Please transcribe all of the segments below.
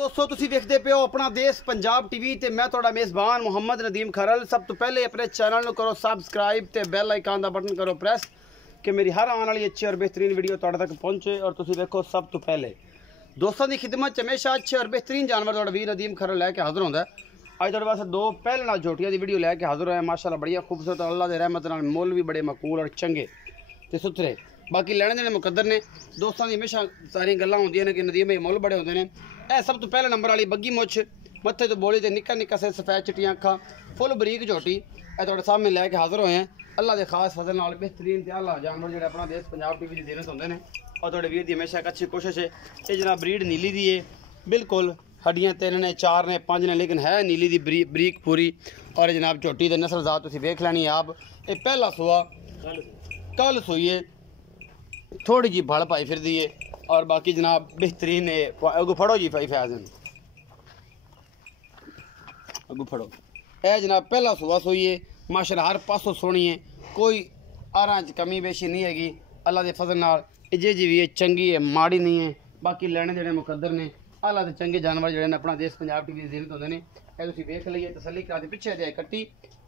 दोस्तों तुसी देखते पे हो अपना देश पंजाब टीवी ते मैं थोड़ा मेज़बान मुहम्मद नदीम खरल। सब तो पहले अपने चैनल को करो सब्सक्राइब ते बेल आइकन का बटन करो प्रेस कि मेरी हर आने वाली अच्छी और बेहतरीन वीडियो तुहाडे तक पहुंचे। और तुसी देखो सब तो पहले दोस्तों की खिदमत हमेशा अच्छे और बेहतरीन जानवर थोड़ा वीर नदीम खरल लैके हाजिर होंदा है। अज थोड़े वास्ते दो पहले नाल झोटियां दी वीडियो लैके हाजिर होया। माशाल्लाह बढ़िया खूबसूरत, अल्लाह दे रहमत नाल मुल भी बड़े मकबूल और चंगे ते सुथरे। बाकी लैने देने मुकद्दर ने दोस्तों की हमेशा सारी गल्लां होंदियां ने कि नदीम भाई मुल बड़े होंदे ने। ए सब तो पहले नंबर वाली बग्गी मुछ मत्थे तो बोली ते निक्का निक्का से सफेद चिट्टियां अखां फुल बरीक झोटी ए तुहाडे सामने लैके हाजिर होए हैं। अल्लाह के खास फजल नाल बेहतरीन ते आला जानवर जिहड़े अपना देश पंजाब टीवी दी देनत होंदे ने और तुहाडे वीर दी हमेशा एक अच्छी कोशिश है। ये जनाब ब्रीड नीली दी है, बिल्कुल हड्डियां 3 ने 4 ने 5 ने, लेकिन है नीली दी बरीक पूरी। और जनाब झोटी दी नस्ल जात तुसीं वेख लैनी आप। ये पहला सुआ कल सूई है, थोड़ी जी भड़ पाई फिर दी है। और बाकी जनाब बेहतरीन है। अगू फड़ो जी भाई फैज़ अगू फड़ो। ए जनाब पहला सुआ सोई है, माशाल्लाह हर पासों सोहनी है, कोई आरां च कमी बेशी नहीं हैगी। अल्लाह के फजल नाल जे जी भी है चंगी है, माड़ी नहीं है। बाकी लैने देने मुकद्दर ने अल्लाह के चंगे जानवर जिहड़े ने अपना देश पंजाब टीवी दी ज़िनत होंदे ने। ए तुसीं वेख लईए तसल्ली करा दे। पिछे दे कट्टी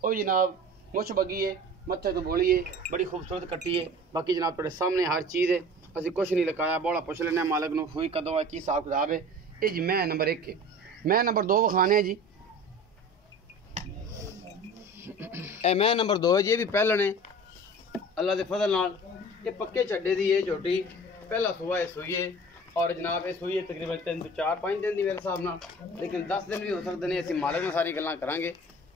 ओ जनाब मुछ बगी है, मत्थे तो बोली है, बड़ी खूबसूरत कट्टी है। बाकी जनाब तुहाडे सामने हर चीज़ है, असीं कुछ नहीं लकाया। बड़ा पुछ लेने मालक नूं सूई कदों है, की हिसाब किताब है। ये जी मैं नंबर 1 है, मैं नंबर 2 विखाने जी। ए मैं नंबर 2 है जी, ये भी पहले ने अल्लाह के फजल नाल ये पक्के चड्डे दी है झोटी। पहला सुआ है सूई है और जनाब ये सूई है तकरीबन 3-4-5 दिन की मेरे हिसाब नाल, लेकिन 10 दिन भी हो सकते हैं। असीं मालक नाल सारी गल्लां करांगे।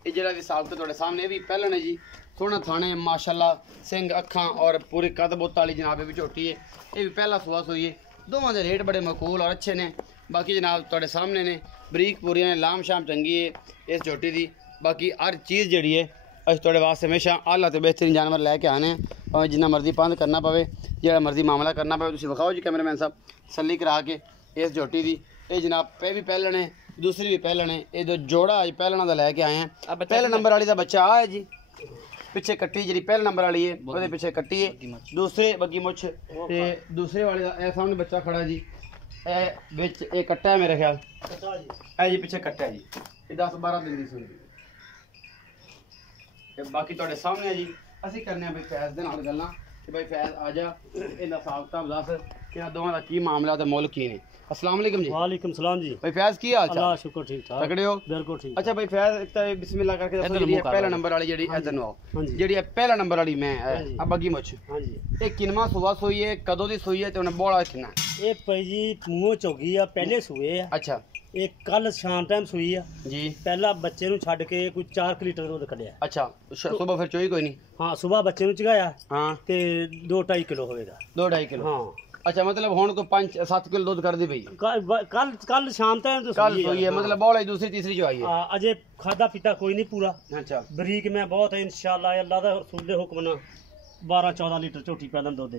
ये जिहड़ा भी हिसाब तुहाडे सामने ये भी पहले ने जी, सोहना थाने माशाल्लाह, सिंग अखां और पूरी कद बुत वाली जनाब ये भी झोटी है। ये भी पहला सुआ सूई है। दोवां दे रेट बड़े मकबूल और अच्छे ने। बाकी जनाब तुहाडे सामने ने बरीक पूरियां ने, लाम शाम चंगी है इस झोटी दी। बाकी हर चीज़ जिहड़ी है अस तुहाडे वास्ते हमेशा आला ते बेहतरीन जानवर लैके आने हैं, भावें जिन्ना मर्जी पंध करना पवे, जिहड़ा मर्जी मामला करना पवे। तुसीं विखाओ जी कैमरामैन साहब तसल्ली करा के इस झोटी दी। ये जनाब पे भी पहले ने, दूसरी भी पहले ने, ये दो जोड़ा अज पहलना दा लैके आए हैं। पहले नंबर वाली दा बच्चा आ है जी, पिछे कट्टी जी पहले नंबर वाली है, वो पिछे कट्टी है, दूसरे बग्गी मुछ ते दूसरे वाले का ए सामने बच्चा खड़ा जी। ए विच ए कट्टा है मेरे ख्याल, ए जी पिछे कट्टा है जी। ये 10-12 दिन दी सुनी। बाकी तुहाडे सामने है जी। असीं करने भाई फैज़ दे नाल गल्लां कि भाई फैज़ आ जा, इहदा हिसाब किताब दस कि इन्हां दोवां दा की मामला ते मुल की ने। अस्सलाम वालेकुम जी। वालेकुम सलाम जी। भाई फैज़ की हाल चाल? अल्लाह शुक्र ठीक ठाक, तगड़े हो? बिल्कुल ठीक। अच्छा भाई फैज़ एक तां बिस्मिल्लाह करके दसो जी पहला नंबर वाली जेहड़ी इधर नु आओ, जेहड़ी पहला नंबर वाली मैं आ बग्गी मुछ। हां जी। ये किनवा सुआ सोई है, कदों दी सोई है ते उन्हें बोला किन्ना? ये भाई जी मुंह चौगी आ, पहले सूए आ। अच्छा ये कल शाम टाइम सूई आ जी। पहला बच्चे नु छड़ के कोई 4 लीटर दूध कढिया। अच्छा सुबह फिर चोई कोई नहीं? हां सुबह बच्चे नु चगाया हां ते 2-2.5 किलो होएगा। 2-2.5 किलो? हां। अच्छा मतलब हुण को 5-7 किलो दूध कर दी पई? कल शाम टाइम तो कल सोई है, मतलब बोला दूसरी तीसरी जो आई है। अजय खादा पीता कोई नहीं पूरा। अच्छा बरीक में बहुत है इंशाल्लाह, अल्लाह दा रसूल दे हुक्म ना 12-14 लीटर झोटी पहले दूध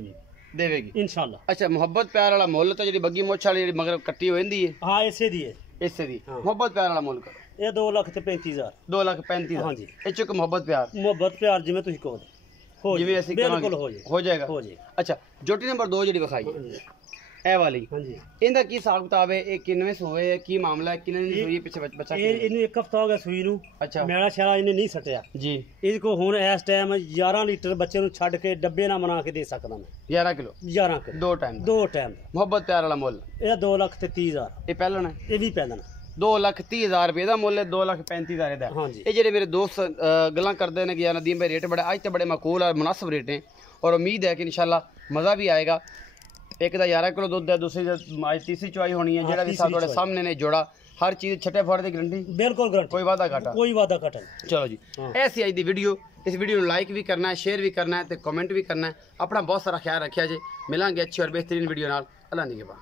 देवेगी इंशाल्लाह। अच्छा मोहब्बत प्यार वाला मुल तो जी बग्गी मुछ वाली मगर कट्टी हो जाती है? हाँ इसे दी है, इससे दी मोहब्बत प्यार वाला मुल करो। ये 2,35,000। 2,35,000? हाँ जी। ਇਹ ਚ मोहब्बत प्यार प्यार जिवें तुसीं कहो हो जिवें ਅਸੀਂ बिल्कुल हो जाएगा। हो जाएगा। अच्छा जोटी नंबर 2 ਜਿਹੜੀ ਵਿਖਾਈ ਇਹ ਵਾਲੀ, हाँ जी। ਇਹਦਾ ਕੀ ਹਿਸਾਬ ਕਿਤਾਬ ਹੈ? ਇਹ ਕਿੰਨਵੇਂ ਸੂਏ ਹੈ, ਕੀ ਮਾਮਲਾ ਹੈ, ਕਿੰਨੇ ਦੀ ਸੂਈ ਪਿੱਛੇ ਬੱਚਾ? ਇਹਨੂੰ 1 ਹਫਤਾ ਹੋ ਗਿਆ ਸੂਈ ਨੂੰ। ਅੱਛਾ ਮੇਰਾ ਸ਼ਾਲਾ ਇਹਨੇ ਨਹੀਂ ਸਟਿਆ ਜੀ। ਇਹਦੇ ਕੋ ਹੁਣ ਇਸ ਟਾਈਮ 11 ਲੀਟਰ ਬੱਚੇ ਨੂੰ ਛੱਡ ਕੇ ਡੱਬੇ ਨਾਲ ਬਣਾ ਕੇ ਦੇ ਸਕਦਾ ਮੈਂ। 11 ਕਿਲੋ 11 ਕਿਲੋ ਦੋ ਟਾਈਮ ਮੁਹੱਬਤ ਪਿਆਰ ਵਾਲਾ ਮੁੱਲ। ਇਹ 2,30,000। ਇਹ ਪਹਿਲਾਂ ਨਾ ਇਹ ਵੀ ਪੈਂਦਾ 2,30,000 रुपये का मुल है, 2,35,000 का। हाँ जी। ये जेडे मेरे दोस्त गल्लां करते हैं कि यार नदीम भाई रेट बड़े अज तो बड़े मकूल और मुनासिब रेट हैं और उम्मीद है कि इंशाल्लाह मज़ा भी आएगा। एक का 11 किलो दूध है, दूसरी आज तीसरी चुवाई होनी है। जेड़ा भी साथ सामने ने जोड़ा हर चीज़ छठे फड़ की गारंटी? बिल्कुल गारंटी, कोई वादा घाटा? कोई वादा घाटा। चलो जी ऐसी अज की वीडियो, इस वीडियो को लाइक भी करना है, शेयर भी करना है, तो कमेंट भी करना है। अपना बहुत सारा ख्याल रखा जे। मिलेंगे अच्छी और बेहतरीन वीडियो नाल। अल्लाह निगहबान।